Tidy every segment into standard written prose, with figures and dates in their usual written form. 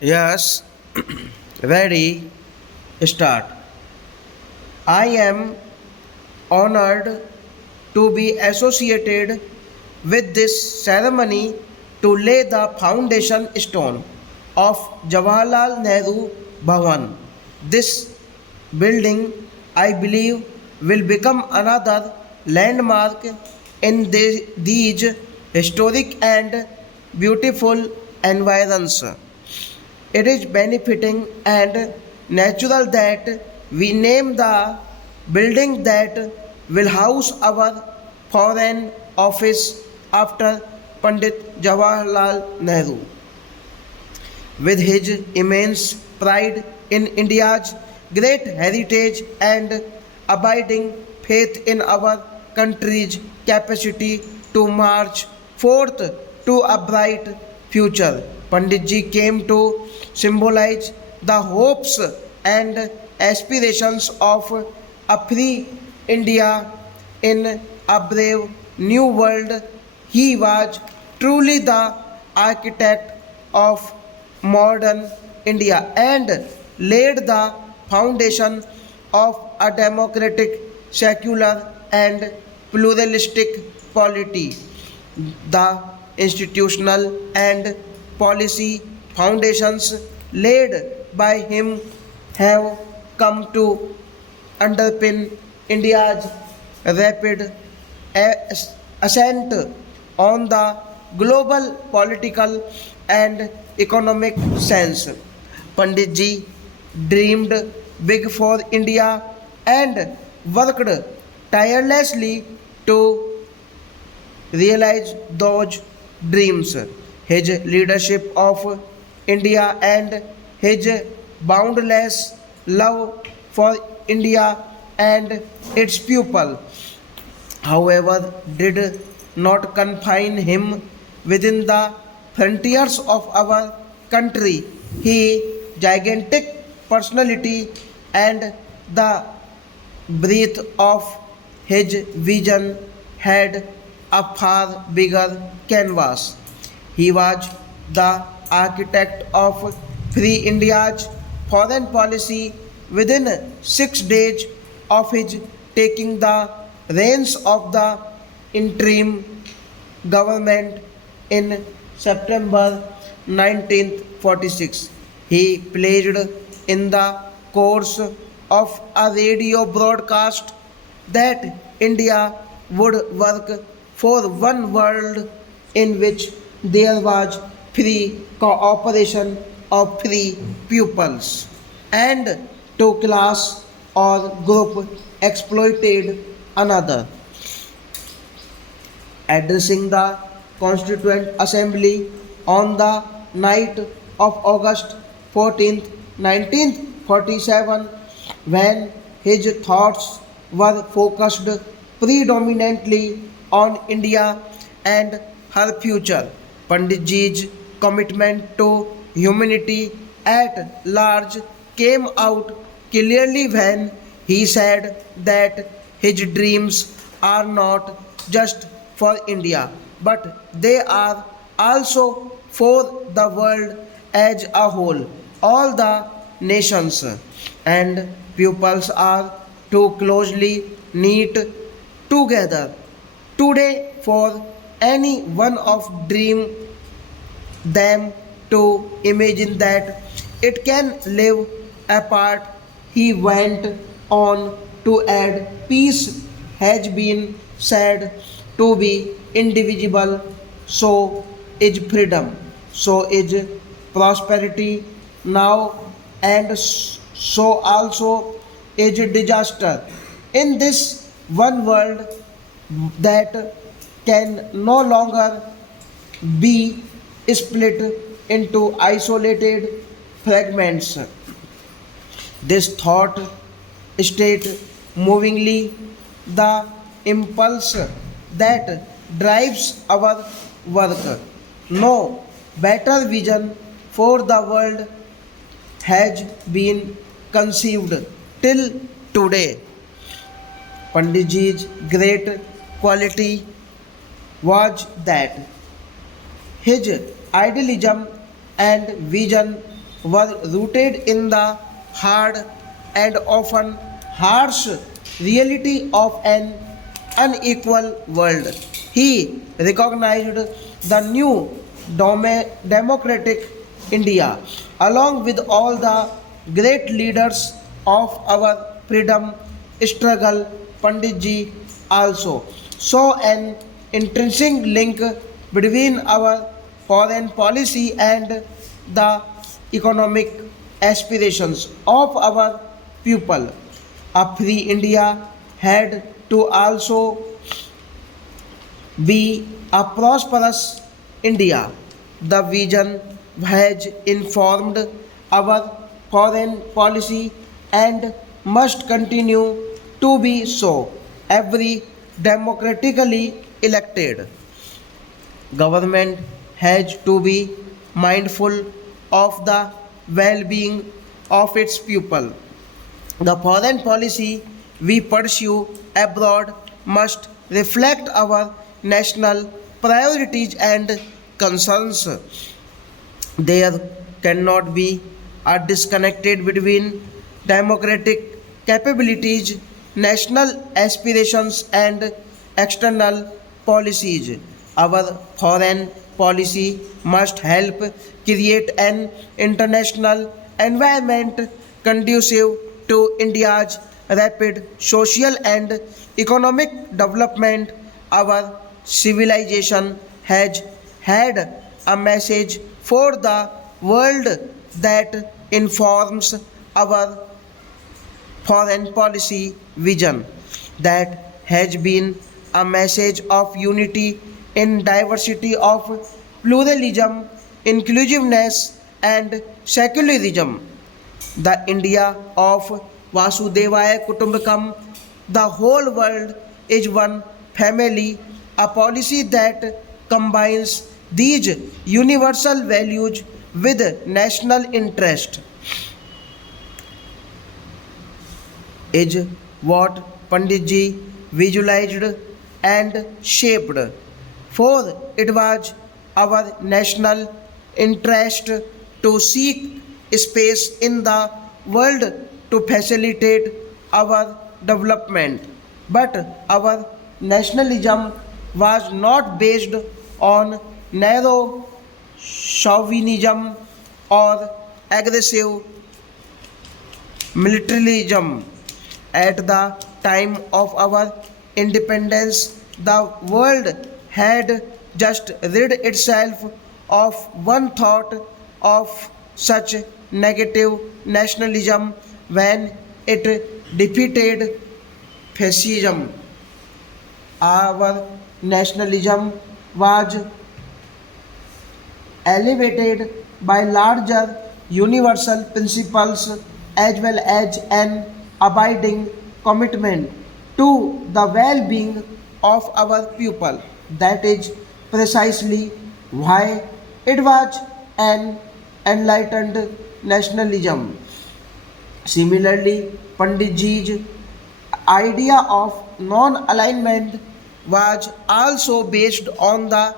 Yes, ready, start. I am honored to be associated with this ceremony to lay the foundation stone of Jawaharlal Nehru Bhavan. This building, I believe, will become another landmark in these historic and beautiful environs. It is benefiting and natural that we name the building that will house our foreign office after Pandit Jawaharlal Nehru. With his immense pride in India's great heritage and abiding faith in our country's capacity to march forth to a bright future, Panditji came to symbolize the hopes and aspirations of a free India in a brave new world. He was truly the architect of modern India and laid the foundation of a democratic, secular, and pluralistic polity. The institutional and policy foundations laid by him have come to underpin India's rapid ascent on the global political and economic sense. Panditji dreamed big for India and worked tirelessly to realize those dreams. His leadership of India and his boundless love for India and its people, however, did not confine him within the frontiers of our country. His gigantic personality and the breadth of his vision had a far bigger canvas. He was the architect of Free India's foreign policy within 6 days of his taking the reins of the interim government in September 1946. He pledged in the course of a radio broadcast that India would work for one world in which there was free cooperation of free pupils and to class or group exploited another. Addressing the Constituent Assembly on the night of August 14th, 1947, when his thoughts were focused predominantly on India and her future. Panditji's commitment to humanity at large came out clearly when he said that his dreams are not just for India, but they are also for the world as a whole. All the nations and peoples are too closely knit together today for any one of dream them to imagine that it can live apart. He went on to add peace has been said to be indivisible, so is freedom, so is prosperity now, and so also is disaster. In this one world that can no longer be split into isolated fragments. This thought state movingly the impulse that drives our work. No better vision for the world has been conceived till today. Panditji's great quality was that his idealism and vision were rooted in the hard and often harsh reality of an unequal world. He recognized the new democratic India along with all the great leaders of our freedom struggle. Panditji also saw an intrinsic link between our foreign policy and the economic aspirations of our people. A free India had to also be a prosperous India. The vision has informed our foreign policy and must continue to be so. Every democratically elected government has to be mindful of the well being of its people. The foreign policy we pursue abroad must reflect our national priorities and concerns. There cannot be a disconnect between democratic capabilities, national aspirations, and external policies. Our foreign policy must help create an international environment conducive to India's rapid social and economic development. Our civilization has had a message for the world that informs our foreign policy vision. That has been a message of unity in diversity of pluralism, inclusiveness, and secularism. The India of Vasudevaya Kutumbakam, the whole world is one family, a policy that combines these universal values with national interest is what Panditji visualized and shaped. For it was our national interest to seek space in the world to facilitate our development. But our nationalism was not based on narrow chauvinism or aggressive militarism. At the time of our independence, the world had just rid itself of one thought of such negative nationalism when it defeated fascism. Our nationalism was elevated by larger universal principles as well as an abiding commitment to the well being of our people. That is precisely why it was an enlightened nationalism. Similarly, Panditji's idea of non alignment was also based on the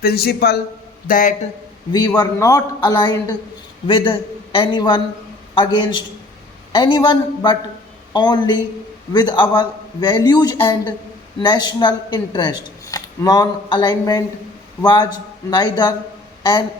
principle that we were not aligned with anyone against anyone but only with our values and national interest. Non alignment was neither an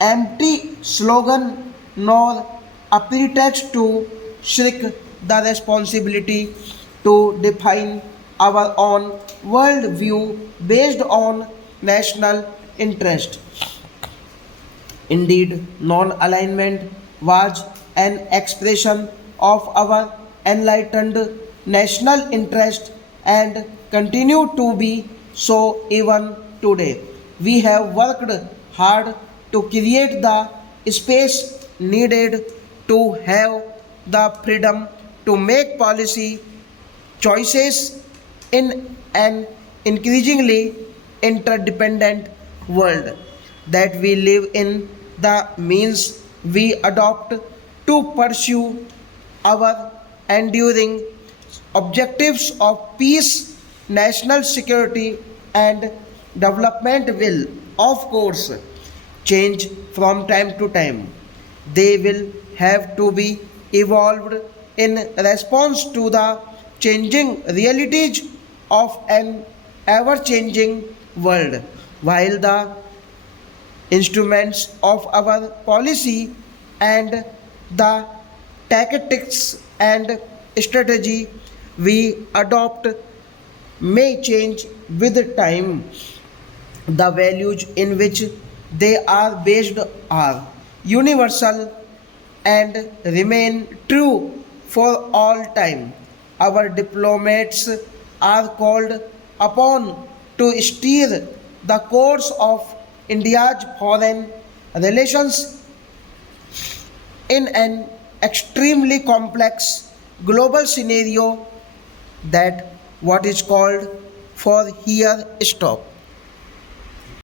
empty slogan nor a pretext to shirk the responsibility to define our own worldview based on national interest. Indeed, non alignment was an expression of our enlightened national interest and continue to be so even today. We have worked hard to create the space needed to have the freedom to make policy choices in an increasingly interdependent world that we live in. The means we adopt to pursue our enduring objectives of peace, national security, and development will, of course, change from time to time. They will have to be evolved in response to the changing realities of an ever changing world. While the instruments of our policy and the tactics and strategy we adopt may change with time, the values in which they are based are universal and remain true for all time. Our diplomats are called upon to steer the course of India's foreign relations in an extremely complex global scenario that what is called for here stop.